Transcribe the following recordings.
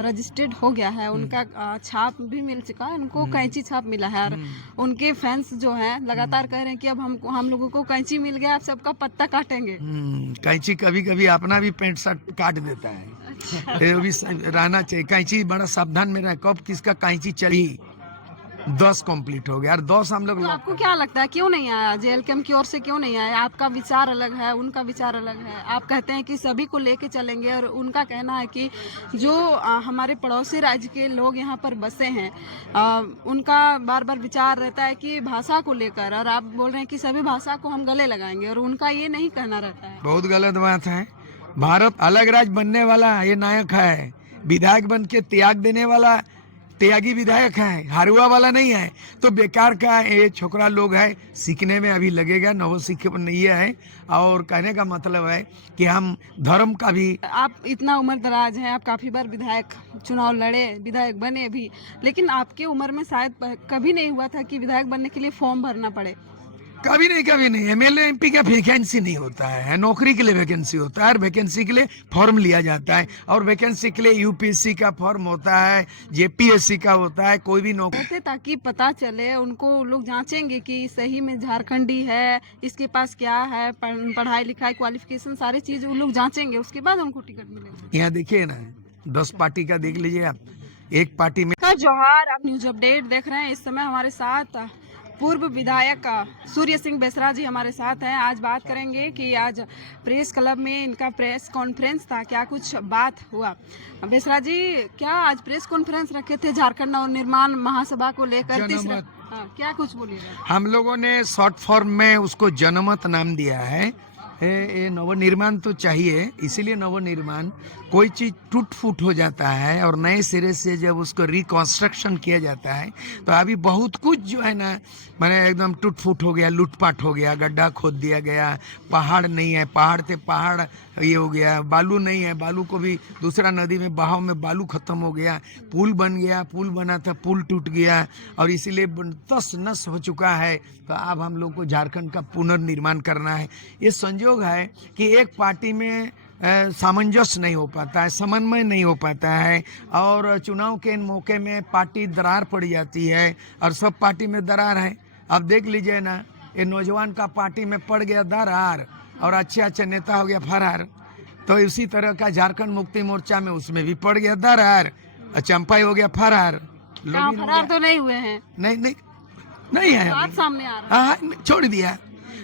Registered हो गया है, उनका छाप भी मिल चुका है, उनको कैंची छाप मिला है। और उनके फैंस जो हैं लगातार कह रहे हैं कि अब हम लोगों को कैंची मिल गया, अब सबका पत्ता काटेंगे। कैंची कभी कभी अपना भी पैंट शर्ट काट देता है। ये भी रहना चाहिए। कैंची बड़ा सावधान में रहे, कब किसका कैंची चली। 10 कंप्लीट हो गया और 10 हम लोग। तो आपको क्या लगता है क्यों नहीं आया? JLKM की ओर से क्यों नहीं आया? आपका विचार अलग है, उनका विचार अलग है। आप कहते हैं कि सभी को लेके चलेंगे, और उनका कहना है कि जो हमारे पड़ोसी राज्य के लोग यहाँ पर बसे हैं, उनका बार बार विचार रहता है कि भाषा को लेकर, और आप बोल रहे हैं कि सभी भाषा को हम गले लगाएंगे, और उनका ये नहीं कहना रहता है। बहुत गलत बात है। भारत अलग राज्य बनने वाला ये नायक है, विधायक बन के त्याग देने वाला त्यागी विधायक है, हारुआ वाला नहीं है। तो बेकार का ये छोकरा लोग है, सीखने में अभी लगेगा, नव सीख नहीं है। और कहने का मतलब है कि हम धर्म का भी। आप इतना उम्र दराज हैं, आप काफी बार विधायक चुनाव लड़े, विधायक बने भी, लेकिन आपके उम्र में शायद कभी नहीं हुआ था कि विधायक बनने के लिए फॉर्म भरना पड़े। कभी नहीं। MLA MP का वैकेंसी नहीं होता है, नौकरी के लिए वैकेंसी होता है, और वैकेंसी के लिए फॉर्म लिया जाता है, और वैकेंसी के लिए UPSC का फॉर्म होता है, JPSC का होता है, कोई भी नौकरी। ताकि पता चले, उनको लोग जांचेंगे कि सही में झारखंडी है, इसके पास क्या है, पढ़ाई लिखाई क्वालिफिकेशन सारी चीज वो लोग जांचेंगे, उसके बाद उनको टिकट मिलेगा। यहाँ देखिए ना, 10 पार्टी का देख लीजिए आप, एक पार्टी में। जोहार, आप न्यूज अपडेट देख रहे हैं। इस समय हमारे साथ पूर्व विधायक सूर्य सिंह बेसरा जी हमारे साथ हैं। आज बात करेंगे कि आज प्रेस क्लब में इनका प्रेस कॉन्फ्रेंस था, क्या कुछ बात हुआ। बेसरा जी, क्या आज प्रेस कॉन्फ्रेंस रखे थे झारखंड नवनिर्माण महासभा को लेकर? क्या कुछ बोलिएगा। हम लोगों ने शॉर्ट फॉर्म में उसको जनमत नाम दिया है। ये नवनिर्माण तो चाहिए, इसीलिए नवनिर्माण, कोई चीज टूट फूट हो जाता है और नए सिरे से जब उसको रिकंस्ट्रक्शन किया जाता है, तो अभी बहुत कुछ जो है ना, मैंने एकदम टूट फूट हो गया, लूटपाट हो गया, गड्ढा खोद दिया गया, पहाड़ नहीं है, पहाड़ से पहाड़ ये हो गया, बालू नहीं है, बालू को भी दूसरा नदी में बहाव में बालू खत्म हो गया, पुल बन गया, पुल बना था, पुल टूट गया, और इसीलिए तस नस हो चुका है। तो अब हम लोग को झारखंड का पुनर्निर्माण करना है। ये संयोग है कि एक पार्टी में सामंजस्य नहीं हो पाता है, समन्वय नहीं हो पाता है, और चुनाव के मौके में पार्टी दरार पड़ जाती है, और सब पार्टी में दरार है। अब देख लीजिए ना, ये नौजवान का पार्टी में पड़ गया दरार, और अच्छे नेता हो गया फरार। तो इसी तरह का झारखंड मुक्ति मोर्चा में उसमें भी पड़ गया दरार, चंपाई हो गया फरार। फरार तो नहीं हुए हैं, नहीं है, बात सामने आ रहा है। हाँ, छोड़ दिया।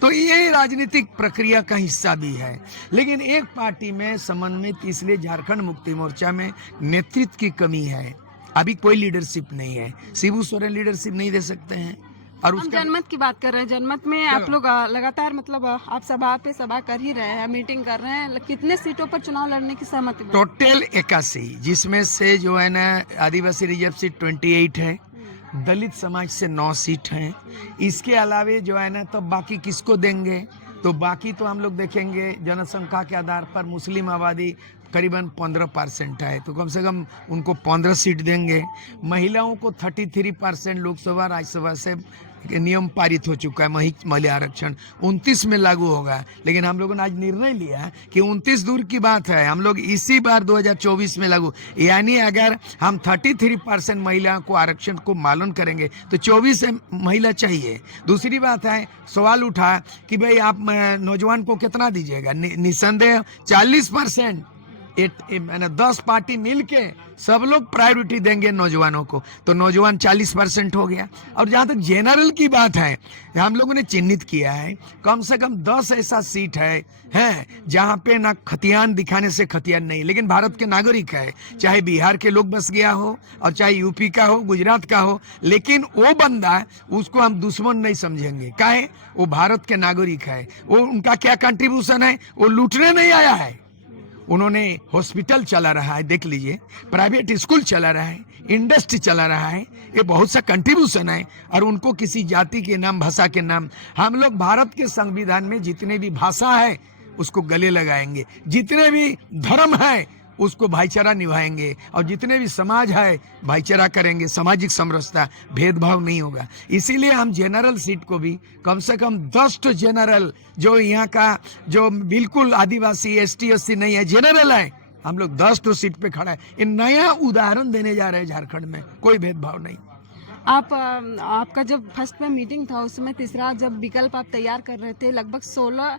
तो ये राजनीतिक प्रक्रिया का हिस्सा भी है, लेकिन एक पार्टी में समन्वित, इसलिए झारखंड मुक्ति मोर्चा में नेतृत्व की कमी है। अभी कोई लीडरशिप नहीं है, शिबू सोरेन लीडरशिप नहीं दे सकते हैं। और हम जनमत की बात कर रहे हैं। जनमत में आप लोग लगातार, मतलब आप सभा पे सभा कर ही रहे हैं, मीटिंग कर रहे हैं, कितने सीटों पर चुनाव लड़ने की सहमति? टोटल 81, जिसमें से जो है ना आदिवासी रिजर्व सीट 28 है, दलित समाज से 9 सीट हैं। इसके अलावे जो है ना, तो बाकी किसको देंगे? तो बाकी तो हम लोग देखेंगे जनसंख्या के आधार पर, मुस्लिम आबादी करीबन 15% है, तो कम से कम उनको 15 सीट देंगे। महिलाओं को 33% लोकसभा राज्यसभा से नियम पारित हो चुका है, महिला आरक्षण 29 में लागू होगा। लेकिन हम लोगों ने आज निर्णय लिया कि 29 दूर की बात है, हम लोग इसी बार 2024 में लागू, यानी अगर हम 33% महिलाओं को आरक्षण को मालूम करेंगे तो 24 महिला चाहिए। दूसरी बात है, सवाल उठा कि भाई आप नौजवान को कितना दीजिएगा? निसंदेह 40%। 10 पार्टी मिलके सब लोग प्रायोरिटी देंगे नौजवानों को, तो नौजवान 40% हो गया। और जहाँ तक जनरल की बात है, हम लोगों ने चिन्हित किया है कम से कम 10 ऐसा सीट है जहाँ पे ना खतियान दिखाने से खतियान नहीं, लेकिन भारत के नागरिक है, चाहे बिहार के लोग बस गया हो और चाहे यूपी का हो, गुजरात का हो, लेकिन वो बंदा, उसको हम दुश्मन नहीं समझेंगे। काहे? वो भारत के नागरिक है। वो उनका क्या कंट्रीब्यूशन है? वो लूटने नहीं आया है, उन्होंने हॉस्पिटल चला रहा है, देख लीजिए, प्राइवेट स्कूल चला रहा है, इंडस्ट्री चला रहा है, ये बहुत सा कंट्रीब्यूशन है। और उनको किसी जाति के नाम, भाषा के नाम, हम लोग भारत के संविधान में जितने भी भाषा है उसको गले लगाएंगे, जितने भी धर्म है उसको भाईचारा निभाएंगे, और जितने भी समाज है भाईचारा करेंगे, सामाजिक समरसता, भेदभाव नहीं होगा। इसीलिए हम जनरल सीट को भी कम से कम 10 तो जनरल, जो यहाँ का जो बिल्कुल आदिवासी ST SC नहीं है, जनरल है, हम लोग 10 तो सीट पे खड़ा है। ये नया उदाहरण देने जा रहे हैं झारखंड में, कोई भेदभाव नहीं। आपका जब फर्स्ट में मीटिंग था उसमें तीसरा जब विकल्प आप तैयार कर रहे थे, लगभग 16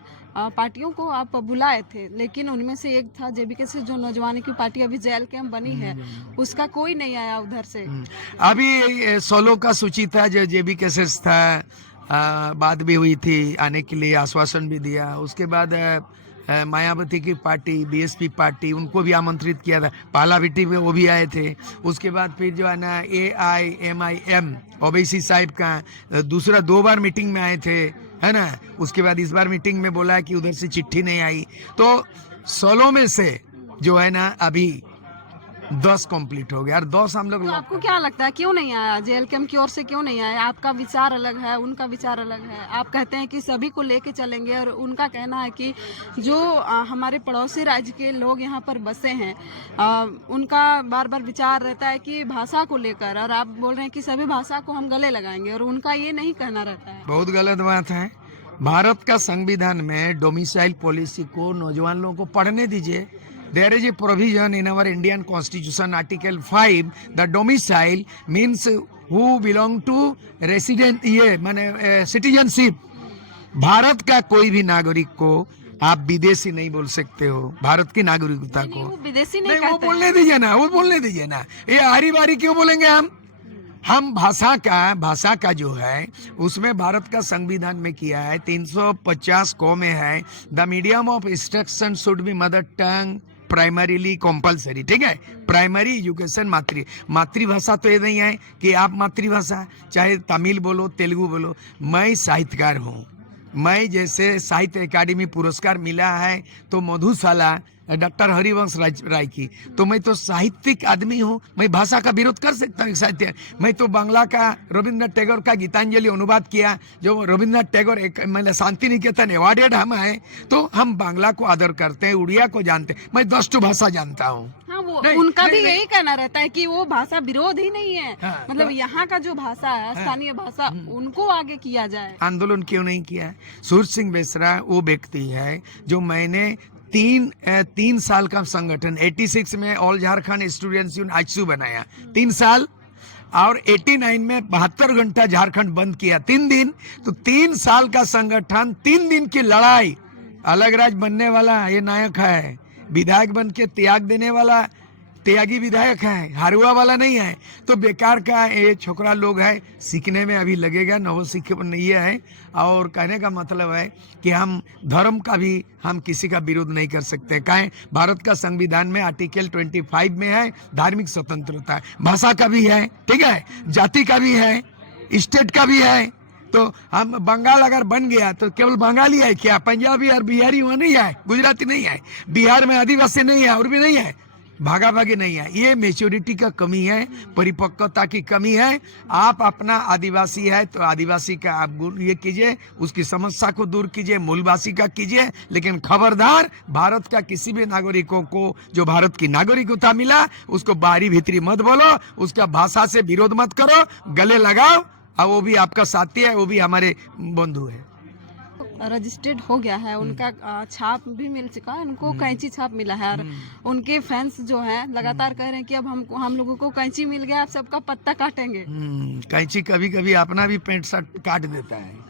पार्टियों को आप बुलाए थे, लेकिन उनमें से एक था जेबीके से, जो नौजवानों की पार्टी अभी जेल कैंप बनी है, उसका कोई नहीं आया उधर से। अभी 16 का सूची था जो जेबीके से था, बात भी हुई थी आने के लिए, आश्वासन भी दिया। उसके बाद मायावती की पार्टी, बीएसपी पार्टी, उनको भी आमंत्रित किया था, पालाविटी में वो भी आए थे। उसके बाद फिर जो है ना AIMIM ओवैसी साहिब का दूसरा 2 बार मीटिंग में आए थे, है ना। उसके बाद इस बार मीटिंग में बोला कि उधर से चिट्ठी नहीं आई। तो 16 में से जो है ना अभी 10 कंप्लीट हो गया और 10 हम लोग। तो आपको क्या लगता है क्यों नहीं आया? जेल कैंप की ओर से क्यों नहीं आया? आपका विचार अलग है, उनका विचार अलग है। आप कहते हैं कि सभी को लेके चलेंगे, और उनका कहना है कि जो हमारे पड़ोसी राज्य के लोग यहाँ पर बसे हैं, उनका बार बार विचार रहता है कि भाषा को लेकर, और आप बोल रहे हैं कि सभी भाषा को हम गले लगाएंगे, और उनका ये नहीं कहना रहता है। बहुत गलत बात है। भारत का संविधान में डोमिसाइल पॉलिसी को नौजवान लोगों को पढ़ने दीजिए। There is a provision in our Indian Constitution, Article 5, the domicile means who belong to resident, ये माने citizenship। भारत का कोई भी नागरिक को आप विदेशी नहीं बोल सकते हो, भारत की नागरिकता को। वो विदेशी नहीं नहीं, वो कहते हैं। बोलने दीजिए ना, वो बोलने दीजिए ना। ये आरी बारी क्यों बोलेंगे हम भाषा का जो है उसमें भारत का संविधान में किया है, 350 को में है, the medium of instruction should be mother tongue primarily compulsory. ठीक है, प्राइमरी एजुकेशन मातृभाषा तो ये नहीं है कि आप मातृभाषा चाहे तमिल बोलो, तेलुगु बोलो। मैं साहित्यकार हूँ, मैं जैसे साहित्य अकादमी पुरस्कार मिला है तो मधुशाला डॉक्टर हरिवंश राय की, तो मैं तो साहित्यिक आदमी हूँ, मैं भाषा का विरोध कर सकता हूँ। साहित्य मैं तो बांग्ला का रविन्द्रनाथ टैगोर का गीतांजलि अनुवाद किया, जो रविन्द्रनाथ टैगोर एक मैंने शांति निकेतन अवार्डेड हम हैं, तो हम बांग्ला को आदर करते हैं, उड़िया को जानते हैं। मैं 10 भाषा जानता हूँ। हाँ, वो नहीं, उनका नहीं, भी यही कहना रहता है कि वो भाषा विरोध ही नहीं है। हाँ, मतलब तो, यहाँ का जो भाषा है, स्थानीय भाषा, उनको आगे किया जाए। आंदोलन क्यों नहीं किया? सूरज सिंह बेसरा वो व्यक्ति है जो मैंने 3 साल का संगठन 86 में all Jharkhand students union AJSU बनाया, 3 साल, और 89 में 72 घंटा झारखंड बंद किया, 3 दिन। तो 3 साल का संगठन, 3 दिन की लड़ाई। अलग राज्य बनने वाला ये नायक है, विधायक बन के त्याग देने वाला त्यागी विधायक है, हारुआ वाला नहीं है। तो बेकार का ये छोकरा लोग है, सीखने में अभी लगेगा, नव सीखे नहीं है। और कहने का मतलब है कि हम धर्म का भी हम किसी का विरोध नहीं कर सकते। कहें भारत का संविधान में आर्टिकल 25 में है धार्मिक स्वतंत्रता है, भाषा का भी है, ठीक है, जाति का भी है, स्टेट का भी है। तो हम बंगाल अगर बन गया तो केवल बंगाली है क्या? पंजाबी और बिहारी वहाँ नहीं है, गुजराती नहीं है, बिहार में आदिवासी नहीं है, और भी नहीं है, भागा भागी नहीं है। ये मेच्योरिटी का कमी है, परिपक्वता की कमी है। आप अपना आदिवासी है तो आदिवासी का आप ये कीजिए, उसकी समस्या को दूर कीजिए, मूलवासी का कीजिए, लेकिन खबरदार भारत का किसी भी नागरिकों को जो भारत की नागरिकता मिला उसको बाहरी भीतरी मत बोलो, उसका भाषा से विरोध मत करो, गले लगाओ। और वो भी आपका साथी है, वो भी हमारे बंधु है। रजिस्टर्ड हो गया है, उनका छाप भी मिल चुका है, उनको कैंची छाप मिला है, और उनके फैंस जो हैं लगातार कह रहे हैं कि अब हम लोगों को कैंची मिल गया, आप सबका पत्ता काटेंगे। कैंची कभी कभी अपना भी पैंट शर्ट काट देता है।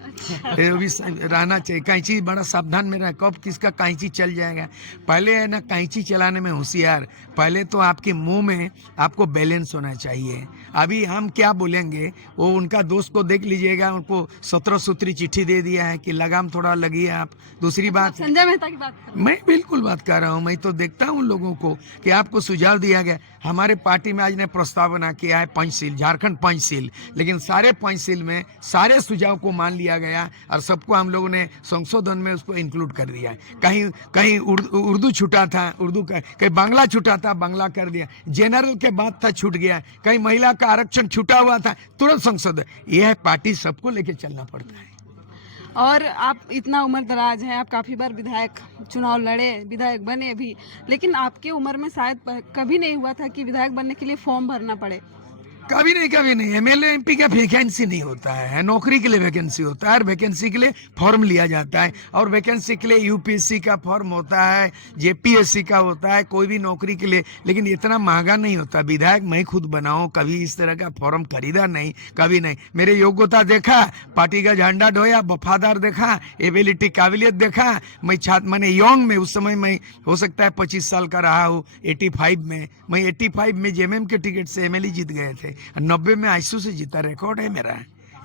ये भी रहना चाहिए, कैंची बड़ा सावधान में रहे, कब किसका कैंची चल जाएगा। पहले है ना कैंची चलाने में होशियार, पहले तो आपके मुंह में आपको बैलेंस होना चाहिए। अभी हम क्या बोलेंगे, वो उनका दोस्त को देख लीजिएगा, उनको 17 सूत्री चिट्ठी दे दिया है कि लगाम थोड़ा लगिए आप। दूसरी बात, संजय मेहता की बात कर रहे हैं। मैं बिल्कुल बात कर रहा हूँ, मैं तो देखता हूँ लोगों को कि आपको सुझाव दिया गया। हमारे पार्टी में आज ने प्रस्तावना किया है पंचशील, झारखंड पंचशील, लेकिन सारे पंचशील में सारे सुझाव को मान लिया गया और सबको हम लोगों ने संशोधन में उसको इंक्लूड कर दिया। कहीं कहीं उर्दू छूटा था, उर्दू का, कहीं बांग्ला छूटा था, बांग्ला कर दिया, जनरल के बाद था छूट गया, कहीं महिला का आरक्षण छूटा हुआ था, तुरंत संशोधन। यह है पार्टी, सबको लेके चलना पड़ता है। और आप इतना उम्र दराज हैं, आप काफ़ी बार विधायक चुनाव लड़े, विधायक बने भी, लेकिन आपके उम्र में शायद कभी नहीं हुआ था कि विधायक बनने के लिए फॉर्म भरना पड़े। कभी नहीं एमएलए एमपी का वैकेंसी नहीं होता है, नौकरी के लिए वैकेंसी होता है और वैकेंसी के लिए फॉर्म लिया जाता है और वैकेंसी के लिए यूपीएससी का फॉर्म होता है, जेपीएससी का होता है, कोई भी नौकरी के लिए, लेकिन इतना महंगा नहीं होता। विधायक मैं खुद बनाऊं, कभी इस तरह का फॉर्म खरीदा नहीं, कभी नहीं। मेरे योग्यता देखा, पार्टी का झंडा ढोया, वफादार देखा, एबिलिटी काबिलियत देखा। मैं छात्र मैंने यंग में उस समय मैं हो सकता है 25 साल का रहा हूँ, 85 में मैं 85 में जेएमएम के टिकट से एमएलए जीत गए थे, 90 में आईसू से जीता, रिकॉर्ड है मेरा।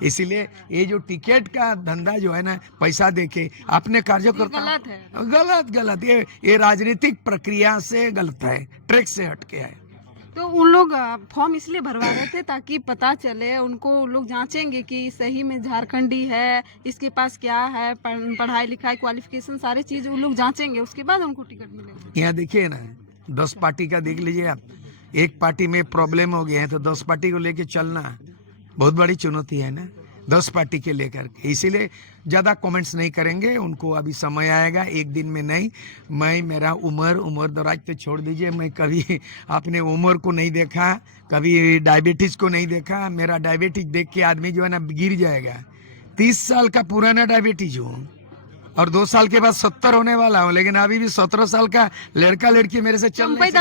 इसीलिए ये जो टिकट का धंधा जो है ना, पैसा देके अपने कार्यकर्ता गलत है। गलत ये राजनीतिक प्रक्रिया से गलत है, ट्रैक से हटके है। तो उन लोग फॉर्म इसलिए भरवा रहे थे ताकि पता चले, उनको लोग जांचेंगे कि सही में झारखंडी है, इसके पास क्या है, पढ़ाई लिखाई क्वालिफिकेशन सारी चीज उन लोग जांचेंगे, उसके बाद उनको टिकट मिलेगा। यहाँ देखिए ना, 10 पार्टी का देख लीजिए आप, एक पार्टी में प्रॉब्लम हो गया है तो 10 पार्टी को लेके चलना बहुत बड़ी चुनौती है ना, 10 पार्टी के लेकर के। इसीलिए ज़्यादा कमेंट्स नहीं करेंगे, उनको अभी समय आएगा, एक दिन में नहीं। मैं मेरा उम्र दराज तो छोड़ दीजिए, मैं कभी अपने उम्र को नहीं देखा, कभी डायबिटीज़ को नहीं देखा। मेरा डायबिटीज देख के आदमी जो है ना गिर जाएगा। 30 साल का पुराना डायबिटीज हूँ और 2 साल के बाद 70 होने वाला हूँ, लेकिन अभी भी 17 साल का लड़का लड़की मेरे से चल नहीं सकते।